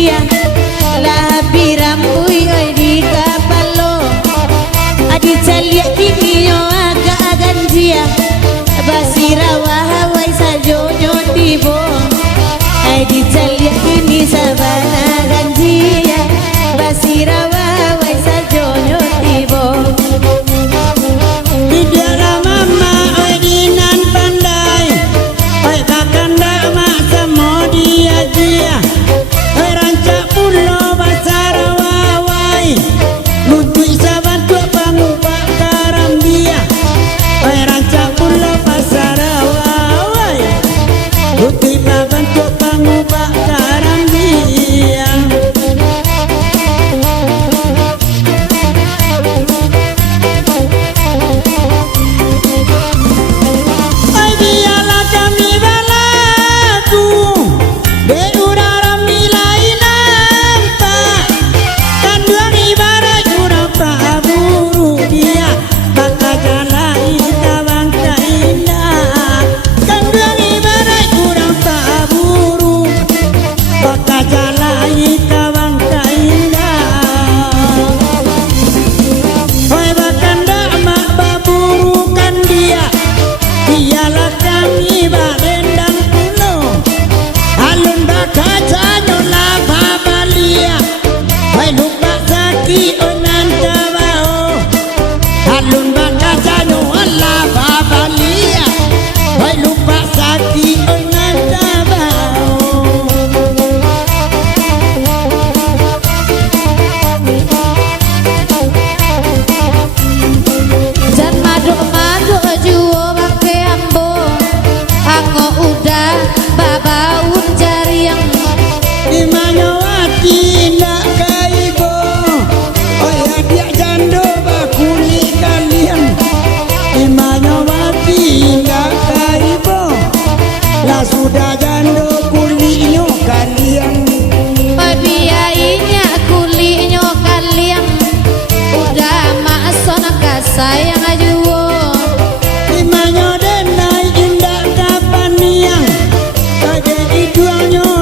dia labi rambui oi di kapalo adi calia kini yo aga ganjia basira wahawai sajonyo tibo adi calia kini sabana ganjia basira wahawai sajonyo tibo di dalam mama oi dinan pandai oi kakanda mak samo dia dia oi rancak pulo basara wawai lutui saban tua pangupa karam dia oi rancak pulo basara wawai lutui saban tua pangupa karam dia oi biarlah kami balaku de urara milai nampak kan duang ibarat jurapa buru dia maka jalai tawang indah kan duang ibarat jurapa buru maka jalai tawang indah oi bakanda mak baburukan dia dialah kami barendang pulo alun bakaja nyola babalia oi lupa saki onan tabao alun bakaja nyola babalia oi lupa saki onan tabao jan maduk-maduk juo bake ambo ango udah babaun jariang Imanyawati nak kaibo oi adik jando bakuli kalian Imanyawati nak kaibo lah sudah jando kulinyo kalian biayanya kulinya kalian udah mason kasayang ajuo Imanyo denai indah kapan niang kage iduanyo